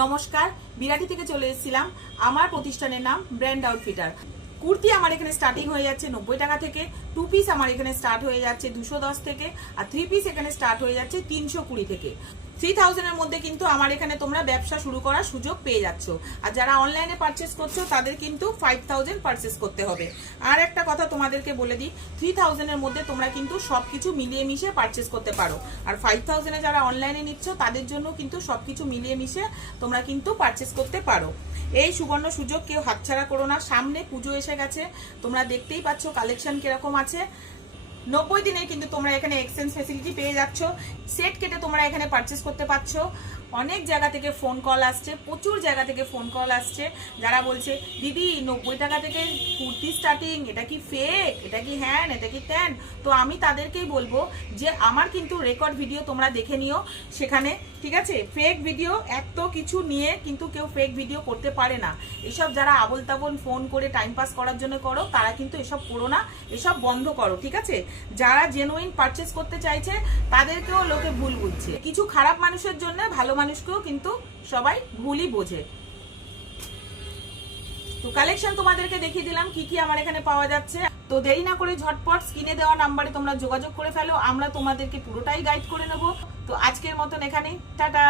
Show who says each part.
Speaker 1: নমস্কার, বিরাটি থেকে চলে এসেছিলাম আমার প্রতিষ্ঠানের নাম ব্র্যান্ড আউটফিটার কুর্তি আমার এখানে স্টার্টিং হয়ে যাচ্ছে নব্বই টাকা থেকে টু পিস আমার এখানে স্টার্ট হয়ে যাচ্ছে দুশো দশ থেকে, আর থ্রি পিস এখানে স্টার্ট হয়ে যাচ্ছে তিনশো কুড়ি থেকে। থ্রি থাউজেন্ডের মধ্যে কিন্তু আমার এখানে তোমরা ব্যবসা শুরু করার সুযোগ পেয়ে যাচ্ছ। আর যারা অনলাইনে পারচেস করছ, তাদের কিন্তু ফাইভ থাউজেন্ড পারচেস করতে হবে। আর একটা কথা তোমাদেরকে বলে দিই থ্রি থাউজেন্ডের মধ্যে তোমরা কিন্তু সব কিছু মিলিয়ে মিশে পারচেস করতে পারো। আর ফাইভ থাউজেন্ডে যারা অনলাইনে নিচ্ছ, তাদের জন্য কিন্তু সব কিছু মিলিয়ে মিশে তোমরা কিন্তু পারচেস করতে পারো। এই সুবর্ণ সুযোগ কেউ হাতছাড়া করো না। সামনে পুজো এসে গেছে। তোমরা দেখতেই পাচ্ছ কালেকশন কীরকম আছে। নব্বই দিনে কিন্তু তোমরা এখানে এক্সচেঞ্জ ফেসিলিটি পেয়ে যাচ্ছ। সেট কেটে তোমরা এখানে পারচেস করতে পারছ। অনেক জায়গা থেকে ফোন কল আসছে, প্রচুর জায়গা থেকে ফোন কল আসছে। যারা বলছে, দিদি, নব্বই টাকা থেকে কুর্তি স্টার্টিং এটা কি ফেক এটা কি হ্যান এটা কি ত্যান তো আমি তাদেরকেই বলব যে, আমার কিন্তু রেকর্ড ভিডিও তোমরা দেখে নিও সেখানে, ঠিক আছে? ফেক ভিডিও এত কিছু নিয়ে কিন্তু কেউ ফেক ভিডিও করতে পারে না। এসব যারা আবল তাবল ফোন করে টাইম পাস করার জন্য করো, তারা কিন্তু এসব করো না। এসব বন্ধ করো, ঠিক আছে? যারা জেনুইন পারচেস করতে চাইছে, তাদেরকেও লোকে ভুল বুঝছে। কিছু খারাপ মানুষের জন্য ভালো মানুষকেও কিন্তু সবাই ভুলই বোঝে। তো কালেকশন তোমাদেরকে দেখিয়ে দিলাম, কি কি আমার এখানে পাওয়া যাচ্ছে। তো দেরি না করে ঝটপট স্ক্রিনে দেওয়া নাম্বারে তোমরা যোগাযোগ করে ফেলো, আমরা তোমাদেরকে পুরোটাই গাইড করে নেব। তো আজকের মতন এখানে টাটা!